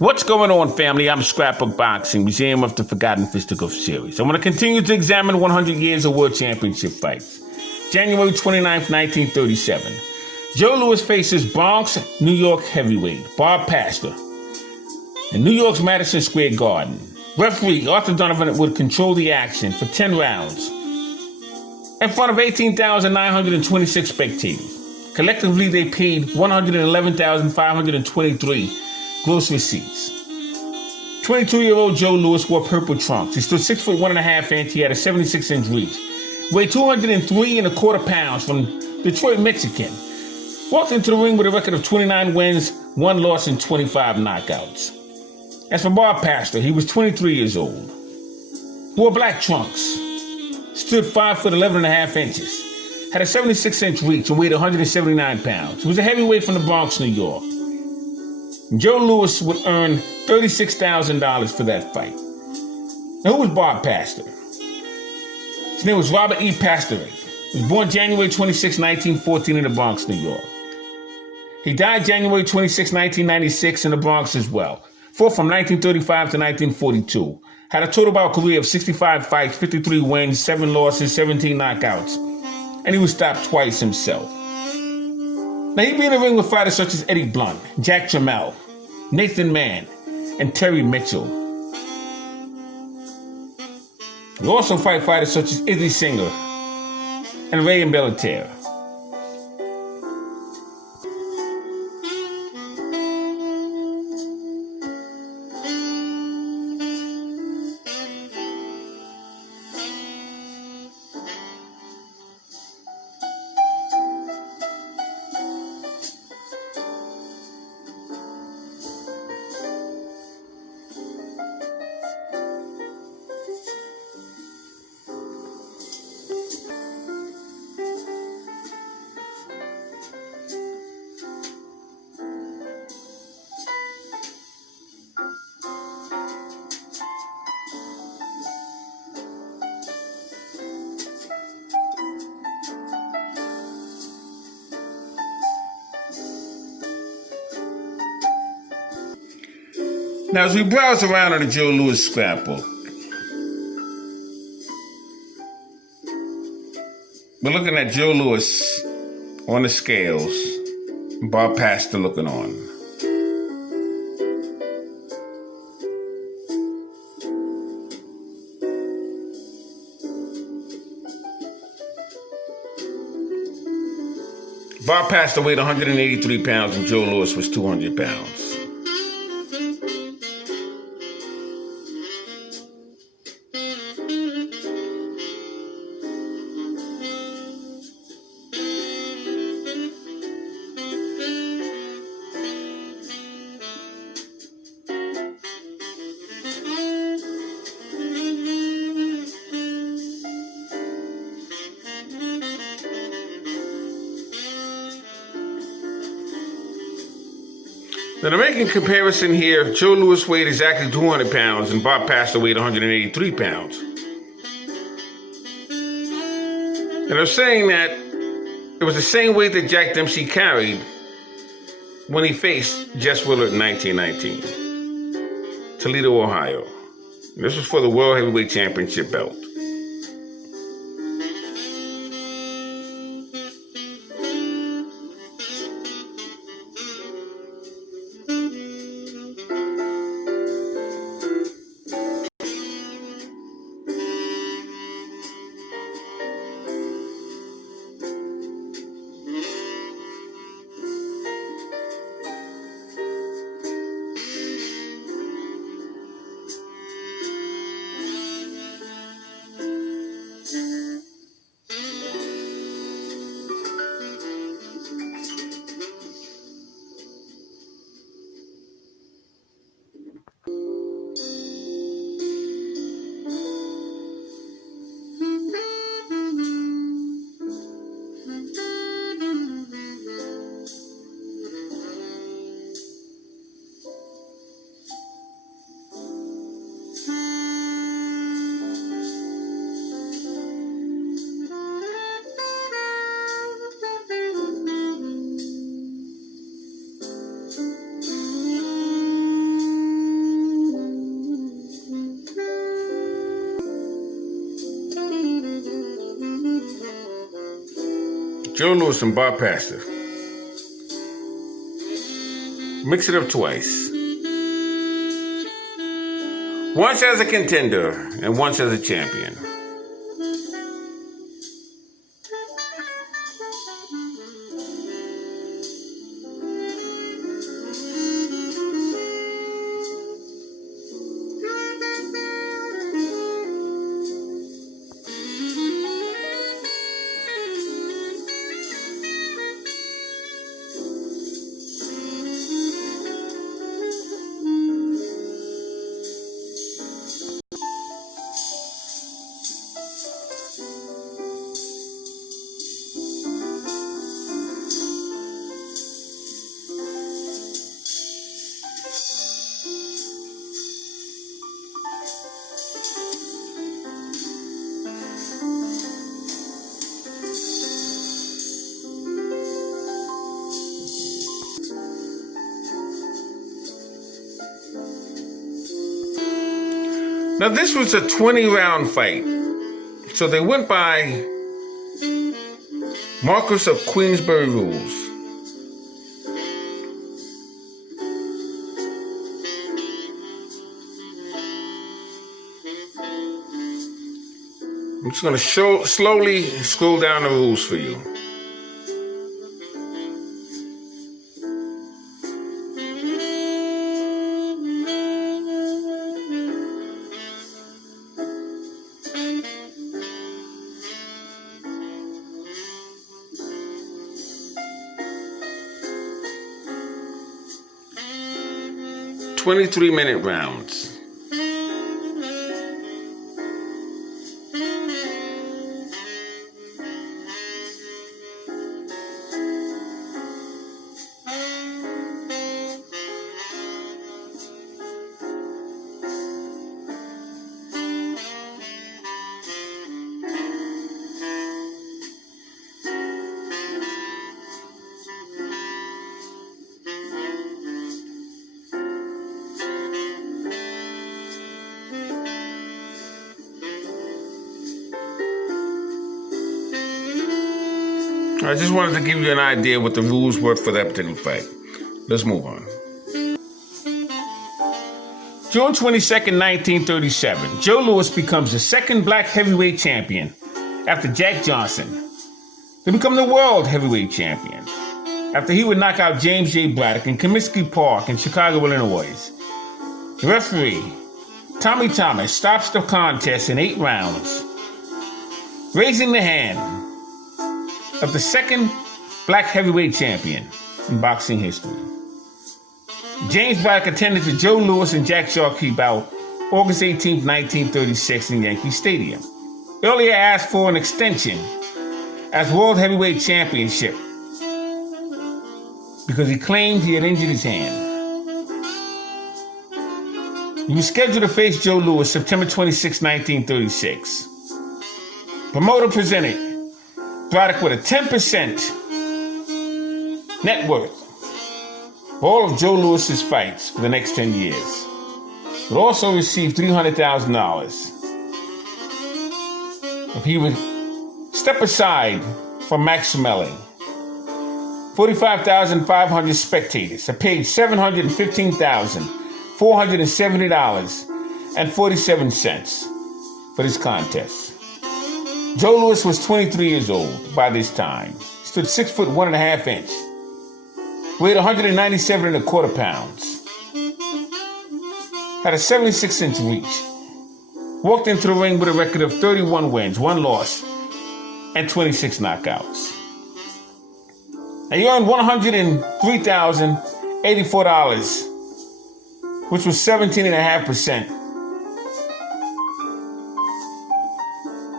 What's going on, family? I'm Scrapbook Boxing Museum of the Forgotten Fisticuffs Series. I want to continue to examine 100 years of World Championship fights. January 29th, 1937. Joe Louis faces Bronx, New York heavyweight Bob Pastor in New York's Madison Square Garden. Referee Arthur Donovan would control the action for 10 rounds in front of 18,926 spectators. Collectively, they paid $111,523 gross receipts. 22-year-old Joe Louis wore purple trunks. He stood 6 foot 1.5 inches. He had a 76-inch reach. Weighed 203.25 pounds from Detroit, Michigan. Walked into the ring with a record of 29 wins, 1 loss, and 25 knockouts. As for Bob Pastor, he was 23 years old. Wore black trunks. Stood 5 foot 11.5 inches. Had a 76-inch reach and weighed 179 pounds. He was a heavyweight from the Bronx, New York. Joe Louis would earn $36,000 for that fight. Now, who was Bob Pastor? His name was Robert E. Pastorik. He was born January 26, 1914 in the Bronx, New York. He died January 26, 1996 in the Bronx as well. Fought from 1935 to 1942. Had a total bout career of 65 fights, 53 wins, 7 losses, 17 knockouts. And he was stopped twice himself. Now, he'd be in the ring with fighters such as Eddie Blunt, Jack Trammell, Nathan Mann, and Terry Mitchell. He also fight fighters such as Izzy Singer and Ray Bellatere. Now, as we browse around in the Joe Louis scrapbook, we're looking at Joe Louis on the scales, and Bob Pastor looking on. Bob Pastor weighed 183 pounds and Joe Louis was 200 pounds. Now, to make a comparison here, Joe Louis weighed exactly 200 pounds and Bob Pastor weighed 183 pounds. And I'm saying that it was the same weight that Jack Dempsey carried when he faced Jess Willard in 1919, Toledo, Ohio. And this was for the World Heavyweight Championship belt. Joe Louis and Bob Pastor. Mix it up twice. Once as a contender and once as a champion. Now this was a 20-round fight. So they went by Marcus of Queensberry rules. I'm just going to slowly scroll down the rules for you. "23-minute rounds. I just wanted to give you an idea what the rules were for that particular fight. Let's move on. June 22nd, 1937, Joe Louis becomes the second black heavyweight champion after Jack Johnson to become the world heavyweight champion after he would knock out James J. Braddock in Comiskey Park in Chicago, Illinois. The referee, Tommy Thomas, stops the contest in 8 rounds, raising the hand of the second black heavyweight champion in boxing history. James Braddock attended the Joe Louis and Jack Jarkey bout August 18, 1936 in Yankee Stadium. Earlier asked for an extension as World Heavyweight Championship because he claimed he had injured his hand. He was scheduled to face Joe Louis September 26, 1936. Promoter presented Braddock with a 10% net worth for all of Joe Louis's fights for the next 10 years. Would also receive $300,000 if he would step aside from Max Melling. 45,500 spectators are paid $715,470.47 for this contest. Joe Louis was 23 years old by this time. He stood 6 foot 1.5 inches, weighed 197.25 pounds, had a 76-inch reach, walked into the ring with a record of 31 wins, 1 loss, and 26 knockouts. Now he earned $103,084, which was 17.5%.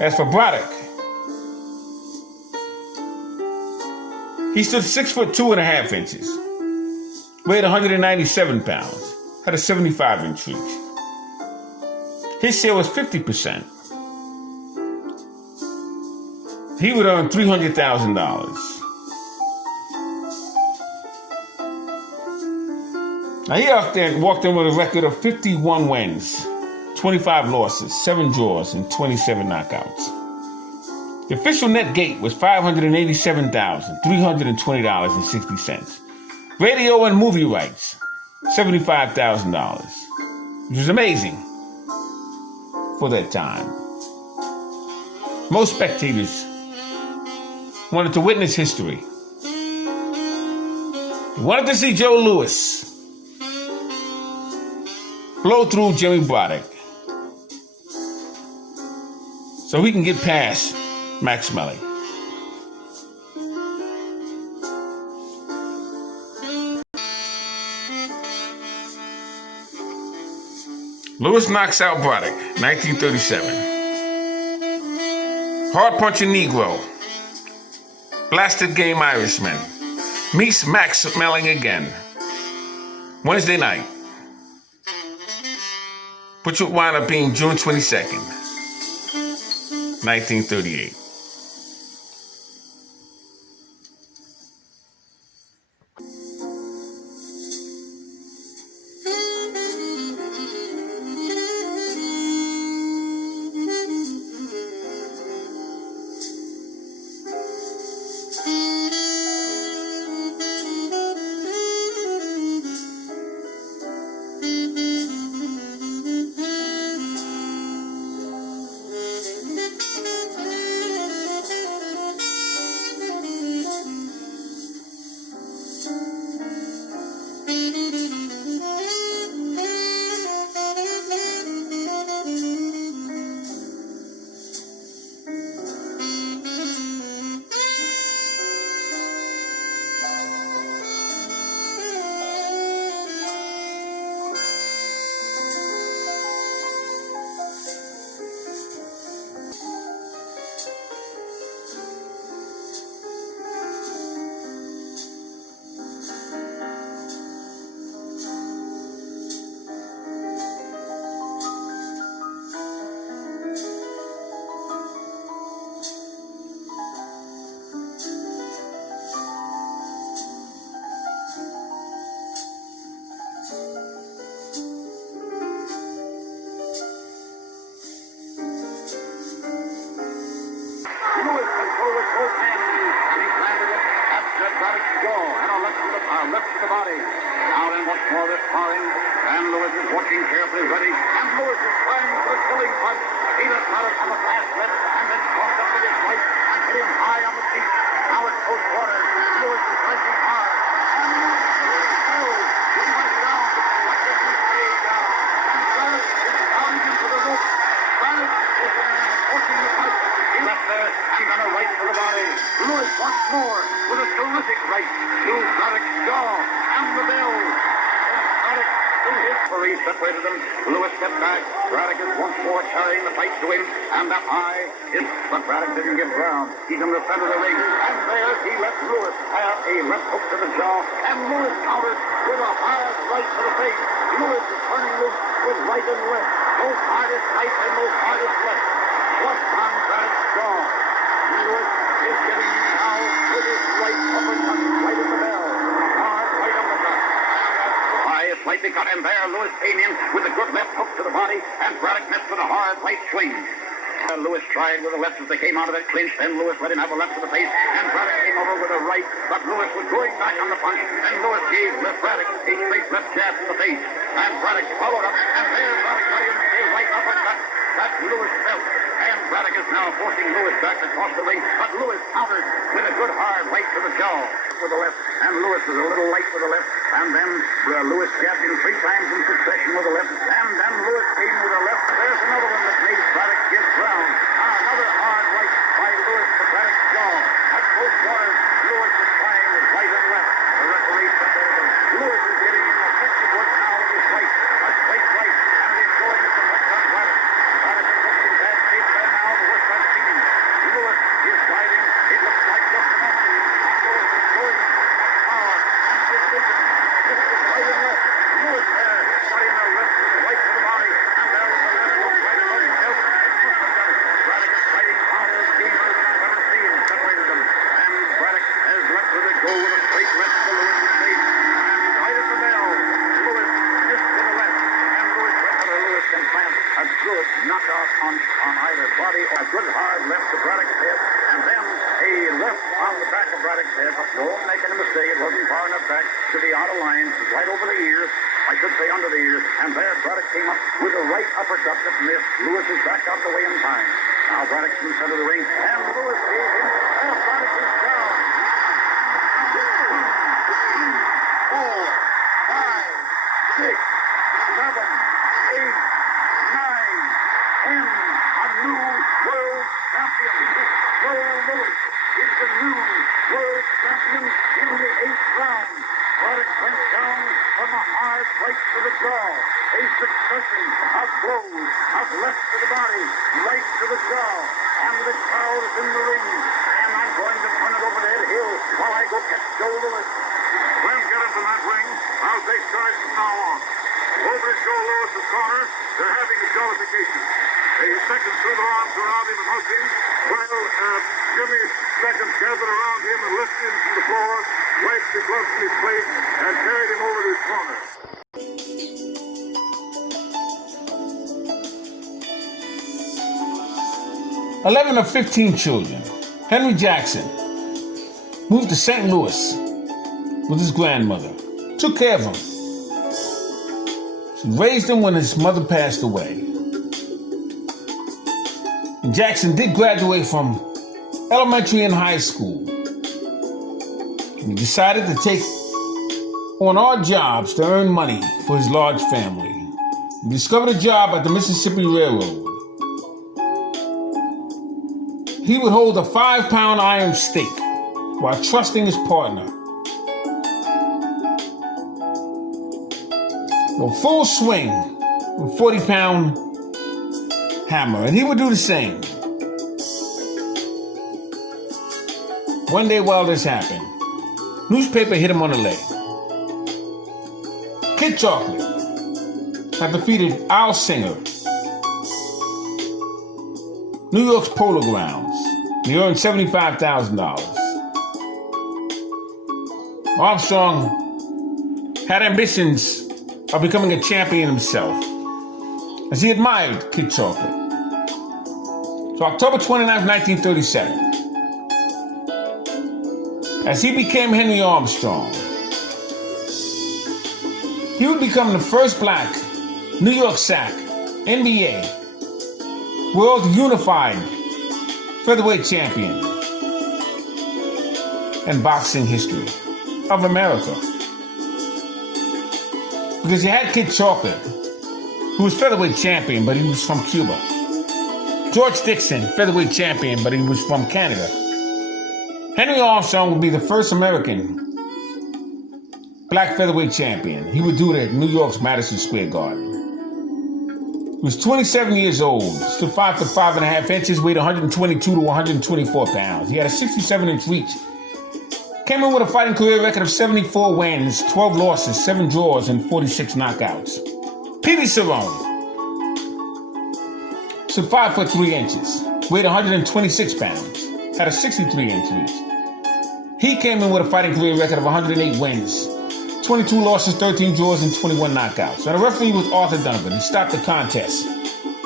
As for Braddock, he stood 6 foot 2.5 inches, weighed 197 pounds, had a 75-inch reach. His share was 50%. He would earn $300,000. Now he walked in with a record of 51 wins, 25 losses, 7 draws, and 27 knockouts. The official net gate was $587,320.60. Radio and movie rights, $75,000, which was amazing for that time. Most spectators wanted to witness history. They wanted to see Joe Louis blow through Jimmy Braddock so he can get past Max Melly. Louis knocks out Braddock, 1937. Hard-punching Negro, blasted game Irishman, meets Max Melling again. Wednesday night, which would wind up being June 22nd, 1938. Left to the body. Out and once more this sparring. And Louis is watching carefully, ready. And Louis is trying for the killing punch. He lets Braddock on the fast left and then crossed up with his right and hit him high on the feet. Now it's close quarters. Louis is pressing hard. And he went down. But doesn't stay down. And Braddock is down into the rope. Braddock is the man forcing the fight. He left there and then a right to the body. Louis once more with a terrific right to Braddock's jaw and the bell. And Braddock to his referee separated them. Louis stepped back. Braddock is once more carrying the fight to him. And that high is, but Braddock didn't get ground. He's in the center of the ring. And there he left Louis have a left hook to the jaw. And Louis countered with a hard right to the face. Louis is turning loose with right and left. Both hardest right and both hardest left. Plus on Braddock's jaw. Louis is getting him now with his right uppercut right at the bell. Hard right uppercut. High is slightly cut, and there Louis came in with a good left hook to the body, and Braddock missed with a hard right swing. Louis tried with the left as they came out of that clinch, then Louis let him have a left to the face, and Braddock came over with a right, but Louis was going back on the punch, and Louis gave Braddock a straight left jab to the face, and Braddock followed up, and there Braddock got him a right uppercut that Louis felt. And Braddock is now forcing Louis back across the ring, but Louis countered with a good hard right to the jaw with the left, and Louis was a little light with the left, and then Louis jabbed him 3 times in succession with the left, and then Louis came with the left. There's another one that made Braddock give ground. Another hard right by Louis to Braddock's jaw. At close quarters, Louis is trying with right and left. The referee separated them. Louis is getting in effective work now with his right, a straight right, and it is showing his effect on Braddock. Braddock is looking in bad shape there now, the worst I've seen him. Louis is driving. It looks like just a moment. And Louis is showing power and precision. This is right and left. Louis there, starting the left to the right to the body, and there was the left hook right above his head. It must have done it. Braddock is fighting out as gamers than I've ever seen. Separated them. And Braddock knockout punch on either body. A good hard left to Braddock's head, and then a left on the back of Braddock's head. But don't make any mistake, it wasn't far enough back to be out of line. It was right over the ears. I should say under the ears. And there Braddock came up with a right uppercut that missed. Lewis is back out the way in time. Now Braddock's in the center of the ring, and Lewis gave him, and Braddock is down. 4, 5, 6, 7, 8, 9, 10. A new world champion. Joe Lewis is the new world champion in the 8th round. Braddock went down from a hard right to the jaw. A succession of blows, of left to the body, right to the jaw. And the crowd is in the ring. And I'm going to turn it over to Ed Hill while I go catch Joe Lewis. Let him get up in that ring. I'll take charge from now on. Over to Joe Lewis's corner, they're having a jollification. A second through their arms around him and hugged him. Well, Jimmy seconds gathered around him and lifted him from the floor, wiped the blood from his plate, and carried him over to his corner. 11 of 15 children. Henry Jackson moved to St. Louis with his grandmother. Took care of him. She raised him when his mother passed away. And Jackson did graduate from elementary and high school. And he decided to take on odd jobs to earn money for his large family. He discovered a job at the Mississippi Railroad. He would hold a 5-pound iron stake while trusting his partner. Go full swing with a 40-pound hammer, and he would do the same. One day while this happened, newspaper hit him on the leg. Kid Chocolate had defeated Al Singer, New York's Polo Grounds. He earned $75,000. Armstrong had ambitions of becoming a champion himself, as he admired Kid Chocolate. So October 29, 1937, as he became Henry Armstrong, he would become the first black New York SAC, NBA, World Unified Featherweight Champion in boxing history of America. Because you had Kid Chocolate, who was featherweight champion, but he was from Cuba. George Dixon, featherweight champion, but he was from Canada. Henry Armstrong would be the first American black featherweight champion. He would do it at New York's Madison Square Garden. He was 27 years old, stood 5 foot 5.5 inches, weighed 122 to 124 pounds. He had a 67-inch reach. Came in with a fighting career record of 74 wins, 12 losses, 7 draws, and 46 knockouts. Petey Sarron stood 5 foot 3 inches, weighed 126 pounds, had a 63-inch reach. He came in with a fighting career record of 108 wins, 22 losses, 13 draws, and 21 knockouts. And the referee was Arthur Donovan. He stopped the contest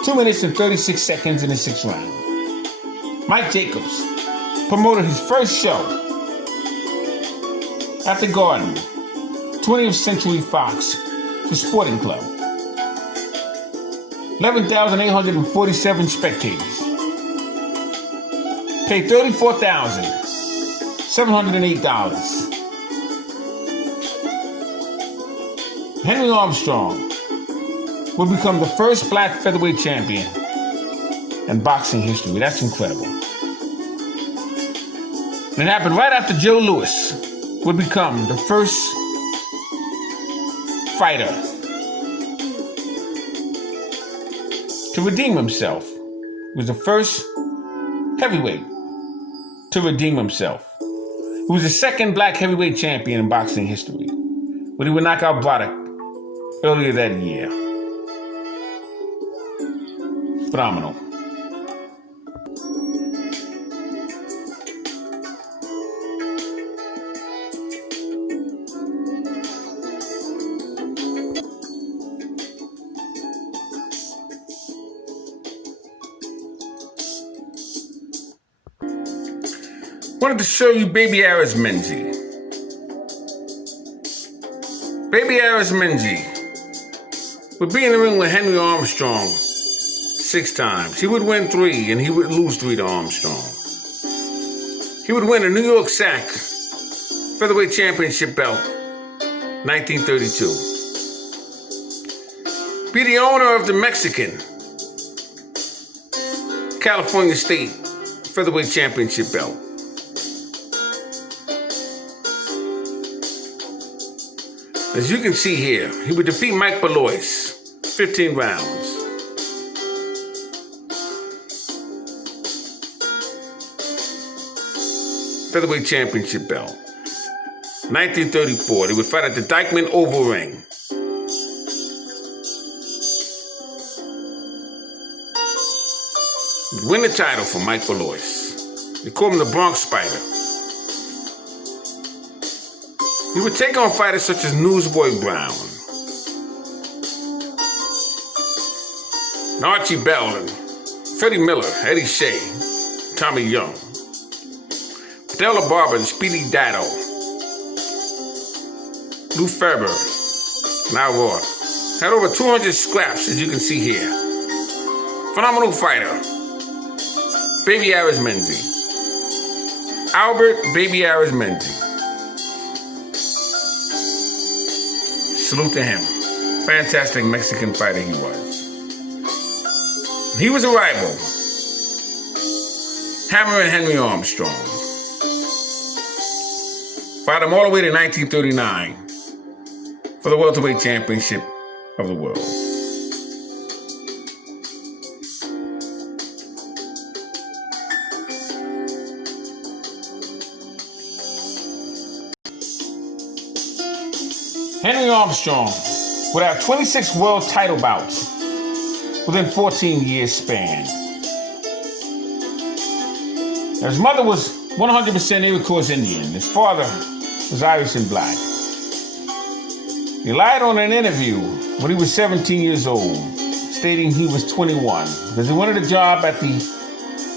2 minutes and 36 seconds in the 6th round. Mike Jacobs promoted his first show at the Garden, 20th Century Fox, the Sporting Club. 11,847 spectators. Paid $34,708. Henry Armstrong would become the first black featherweight champion in boxing history. That's incredible. And it happened right after Joe Louis would become the first fighter to redeem himself. He was the first heavyweight to redeem himself. He was the second black heavyweight champion in boxing history, but he would knock out Braddock earlier that year. Phenomenal. wanted to show you Baby Arizmendi. Baby Arizmendi would be in the ring with Henry Armstrong 6 times. He would win 3 and he would lose 3 to Armstrong. He would win a New York SAC Featherweight Championship belt, 1932. Be the owner of the Mexican California State Featherweight Championship belt. As you can see here, he would defeat Mike Belois, 15 rounds. Featherweight Championship belt. 1934, they would fight at the Dyckman Oval Ring. He'd win the title from Mike Belois. They call him the Bronx Spider. He would take on fighters such as Newsboy Brown, Archie Bell, and Freddie Miller, Eddie Shea, Tommy Young, Della Barber, and Speedy Dado, Lou Ferber, and Al Roth. Had over 200 scraps, as you can see here. Phenomenal fighter, Baby Arizmendi. Albert Baby Arizmendi. Salute to him. Fantastic Mexican fighter he was. He was a rival. Hammer and Henry Armstrong. Fought him all the way to 1939 for the welterweight championship of the world. Henry Armstrong would have 26 world title bouts within 14 years span. His mother was 100% Iroquois Indian. His father was Irish and black. He lied on an interview when he was 17 years old, stating he was 21 because he wanted a job at the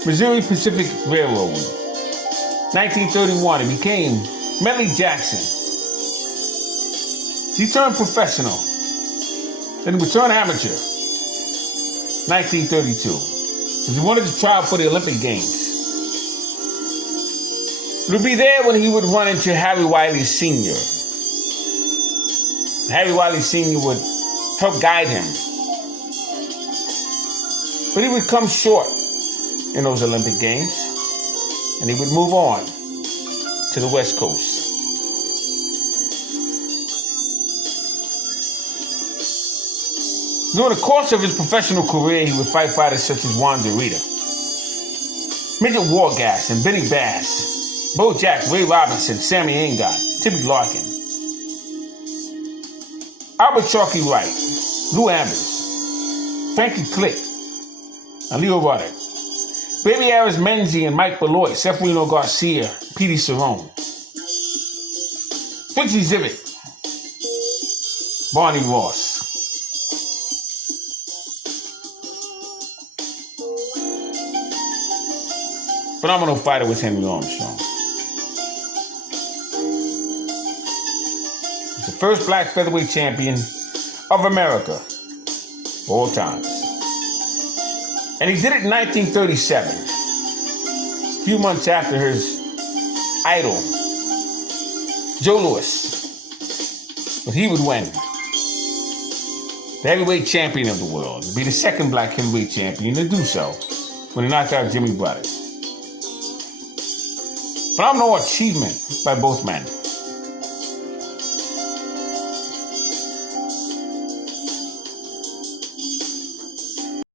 Missouri Pacific Railroad. 1931, he became Medley Jackson. He turned professional, then he would turn amateur. 1932, because he wanted to try out for the Olympic Games. It would be there when he would run into Harry Wiley Sr. Harry Wiley Sr. would help guide him. But he would come short in those Olympic Games, and he would move on to the West Coast. During the course of his professional career, he would fight fighters such as Juan Dorita, Midget Wargas, and Benny Bass, Bo Jack, Ray Robinson, Sammy Ingot, Tibby Larkin, Albert Chalky Wright, Lou Ambers, Frankie Click, and Leo Rudder, Baby Arizmendi and Mike Beloit, Seferino Garcia, Petey Sarron, Fitzy Zivit, Barney Ross. Phenomenal fighter was Henry Armstrong. He's the first black featherweight champion of America of all times. And he did it in 1937, a few months after his idol, Joe Louis. But he would win. The heavyweight champion of the world. He'd be the second black heavyweight champion to do so when he knocked out Jimmy Braddock. Phenomenal achievement by both men.